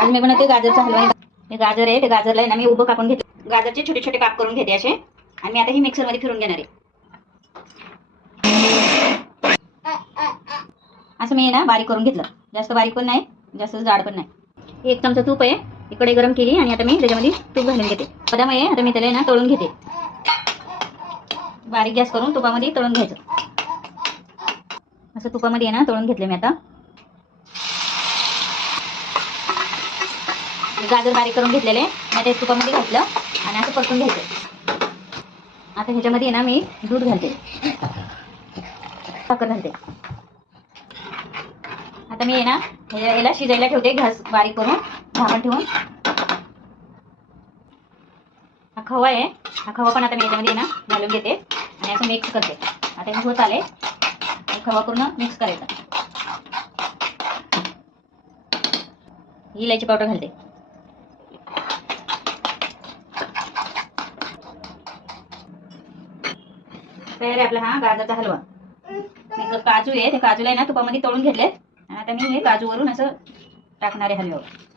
आज मी बनवते गाजरचा हलवा। हे गाजर आहे, ते गाजरला आहे ना मी उभं कापून घेते। गाजरचे छोटे छोटे काप करून घेते असे, आणि मी आता ही मिक्सर मध्ये फिरून घेणार आहे। असं मी ना बारीक करून घेतलं, जास्त बारीक पण नाही जास्त जाड पण नाही। 1 चमचा तूप आहे, इकडे गरम केली आणि आता मी त्याच्यामध्ये तूप घालून घेते। बदाम आहे, आता मी त्याला ना तळून घेते। बारीक गॅस करून तुपामध्ये तळून घ्यायचं। असं तुपामध्ये आहे ना तळून घेतले मी। आता गाजर बारीक करून घेतलेले मी ते तुपामध्ये घातलं आणि असं परतून घ्यायचं। आता ह्याच्यामध्ये ना मी दूध घालते, साखर घालते। आता मी ना याला शिजायला ठेवते, गॅस बारीक करून झाकण ठेवून। हा खवा आहे, हा खवा पण आता मी याच्यामध्ये ना घालून घेते आणि असं मिक्स करते। आता हे होत आले, खवा पूर्ण मिक्स करायचा। इलायची पावडर घालते। तयार आहे आपला हा गाजरचा हलवा। काजू आहे, ते काजूला आहे ना तुपामध्ये तळून घेतले आणि आता मी हे काजू वरून असं टाकणार आहे हलव्यावर।